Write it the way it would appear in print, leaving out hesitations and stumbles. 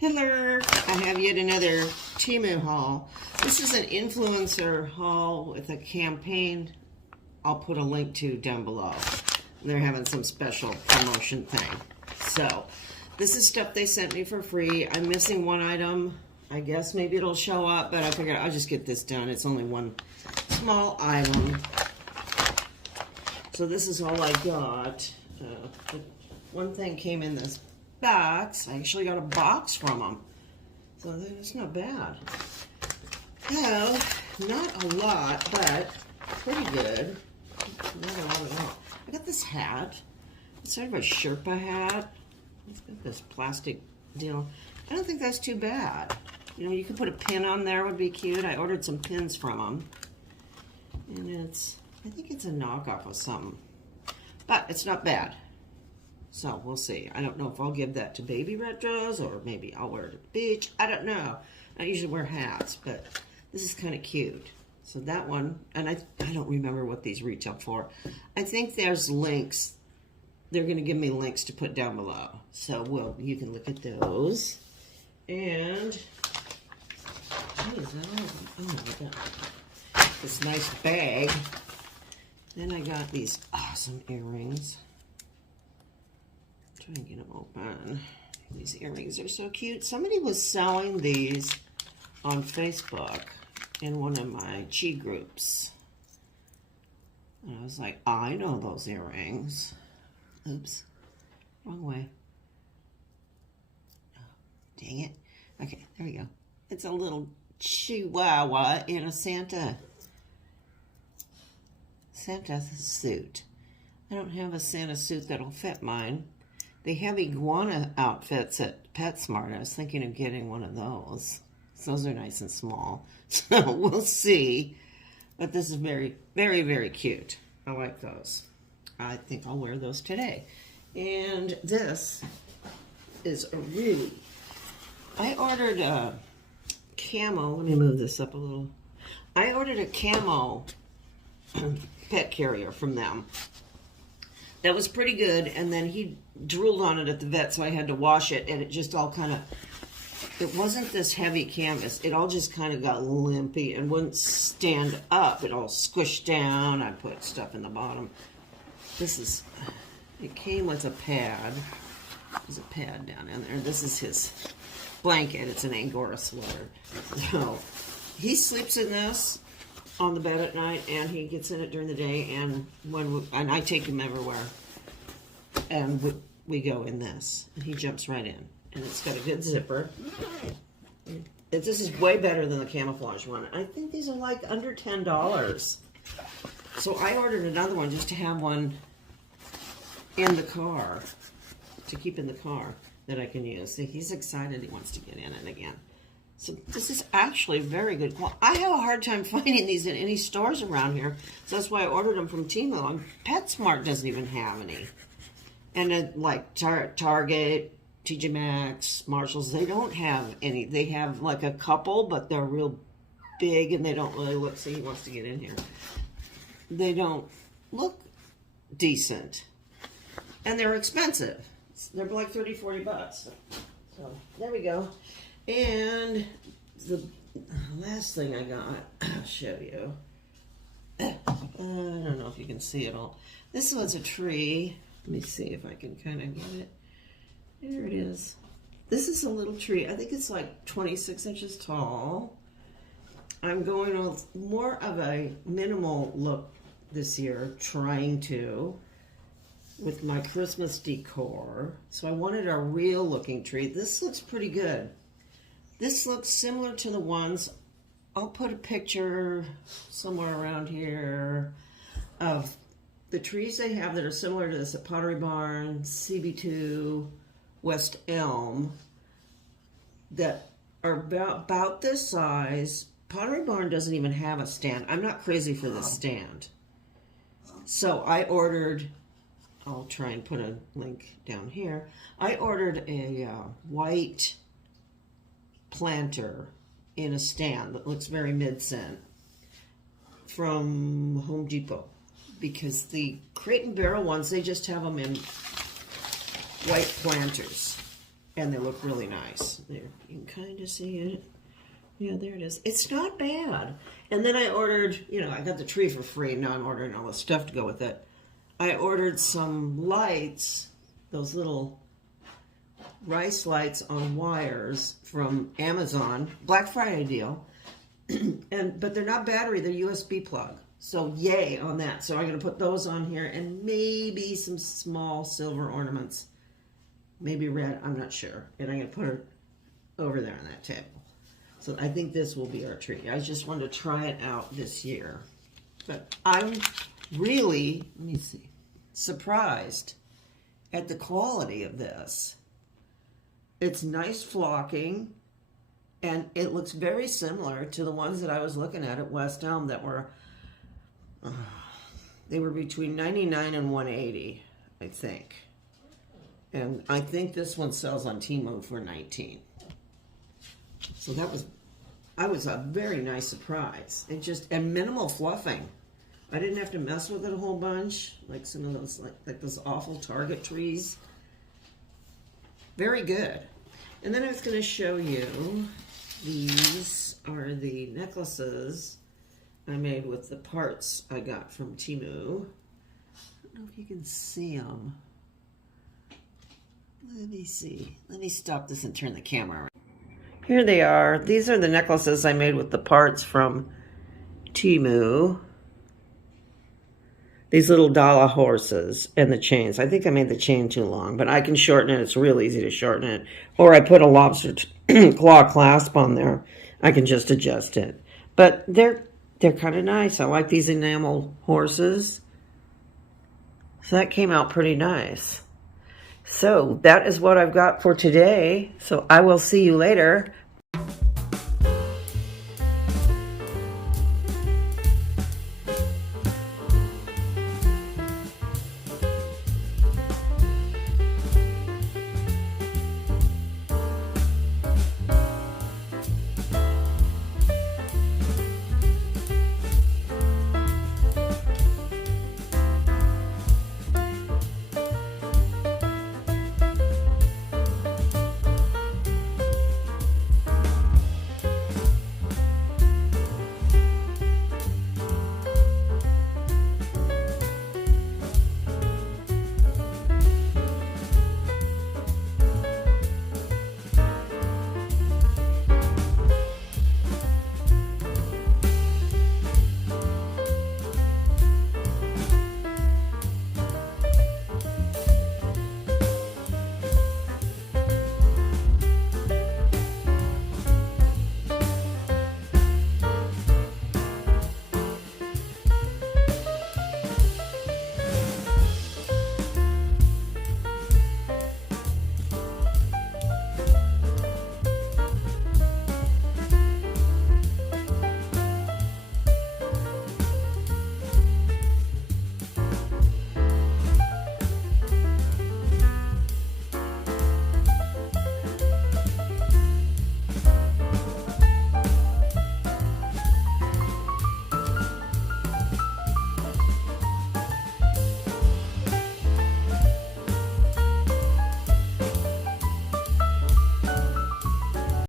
Hello, I have yet another Temu haul. This is an influencer haul with a campaign I'll put a link to down below. They're having some special promotion thing. So, this is stuff they sent me for free. I'm missing one item. I guess maybe it'll show up, but I figured I'll just get this done. It's only one small item. So this is all I got. One thing came in this box. I actually got a box from them. So that's not bad. Well, not a lot, but pretty good. Not a lot at all. I got this hat. It's sort of a Sherpa hat. It's got this plastic deal. I don't think that's too bad. You know, you could put a pin on there, would be cute. I ordered some pins from them. And I think it's a knockoff of something. But it's not bad. So we'll see. I don't know if I'll give that to baby retros or maybe I'll wear it at the beach. I don't know. I usually wear hats, but this is kind of cute. So that one, and I don't remember what these retail for. I think there's links. They're going to give me links to put down below. So you can look at those. And geez, I got this nice bag. Then I got these awesome earrings. Try and get them open. These earrings are so cute. Somebody was selling these on Facebook in one of my Chi groups. And I was like, I know those earrings. Oops. Wrong way. Oh, dang it. Okay, there we go. It's a little chihuahua in a Santa suit. I don't have a Santa suit that'll fit mine. They have iguana outfits at PetSmart. I was thinking of getting one of those. Those are nice and small. So we'll see. But this is very, very, very cute. I like those. I think I'll wear those today. And this is a really... I ordered a camo. Let me move this up a little. I ordered a camo pet carrier from them. That was pretty good, and then he drooled on it at the vet, so I had to wash it, and it just all kind of, it wasn't this heavy canvas. It all just kind of got limpy and wouldn't stand up. It all squished down. I put stuff in the bottom. It came with a pad. There's a pad down in there. This is his blanket. It's an Angora sweater. So he sleeps in this on the bed at night, and he gets in it during the day, and and I take him everywhere, and we go in this, and he jumps right in, and it's got a good zipper. This is way better than the camouflage one. I think these are like under $10. So I ordered another one just to have one in the car, to keep in the car that I can use. See, he's excited. He wants to get in it again. So this is actually very good quality. I have a hard time finding these in any stores around here. So that's why I ordered them from Temu. And PetSmart doesn't even have any. And then like Target, TJ Maxx, Marshalls, they don't have any. They have like a couple, but they're real big and they don't really look. See, he wants to get in here. They don't look decent. And they're expensive. They're like 30, 40 bucks. So there we go. And the last thing I got, I'll show you. I don't know if you can see it all. This was a tree. Let me see if I can kind of get it. There it is. This is a little tree. I think it's like 26 inches tall. I'm going with more of a minimal look this year, trying to, with my Christmas decor. So I wanted a real looking tree. This looks pretty good. This looks similar to the ones, I'll put a picture somewhere around here of the trees they have that are similar to this at Pottery Barn, CB2, West Elm, that are about this size. Pottery Barn doesn't even have a stand. I'm not crazy for this stand. So I ordered, I'll try and put a link down here. I ordered a white planter in a stand that looks very mid-cent from Home Depot, because the Crate and Barrel ones, they just have them in white planters, and they look really nice. There, you can kind of see it. Yeah, there it is. It's not bad. And then I ordered, you know, I got the tree for free. Now I'm ordering all the stuff to go with it. I ordered some lights, those little rice lights on wires from Amazon. Black Friday deal. But they're not battery, they're USB plug. So yay on that. So I'm going to put those on here and maybe some small silver ornaments. Maybe red, I'm not sure. And I'm going to put it over there on that table. So I think this will be our tree. I just wanted to try it out this year. But I'm really, let me see, surprised at the quality of this. It's nice flocking, and it looks very similar to the ones that I was looking at West Elm that were, they were between $99 and $180, I think. And I think this one sells on Temu for $19. So I was a very nice surprise. It just, and minimal fluffing. I didn't have to mess with it a whole bunch, like some of those, like those awful Target trees. Very good. And then I was going to show you, these are the necklaces I made with the parts I got from Temu. I don't know if you can see them. Let me see. Let me stop this and turn the camera around. Here they are. These are the necklaces I made with the parts from Temu. These little dollar horses and the chains. I think I made the chain too long, but I can shorten it. It's real easy to shorten it. Or I put a lobster claw clasp on there. I can just adjust it. But they're kind of nice. I like these enamel horses. So that came out pretty nice. So that is what I've got for today. So I will see you later.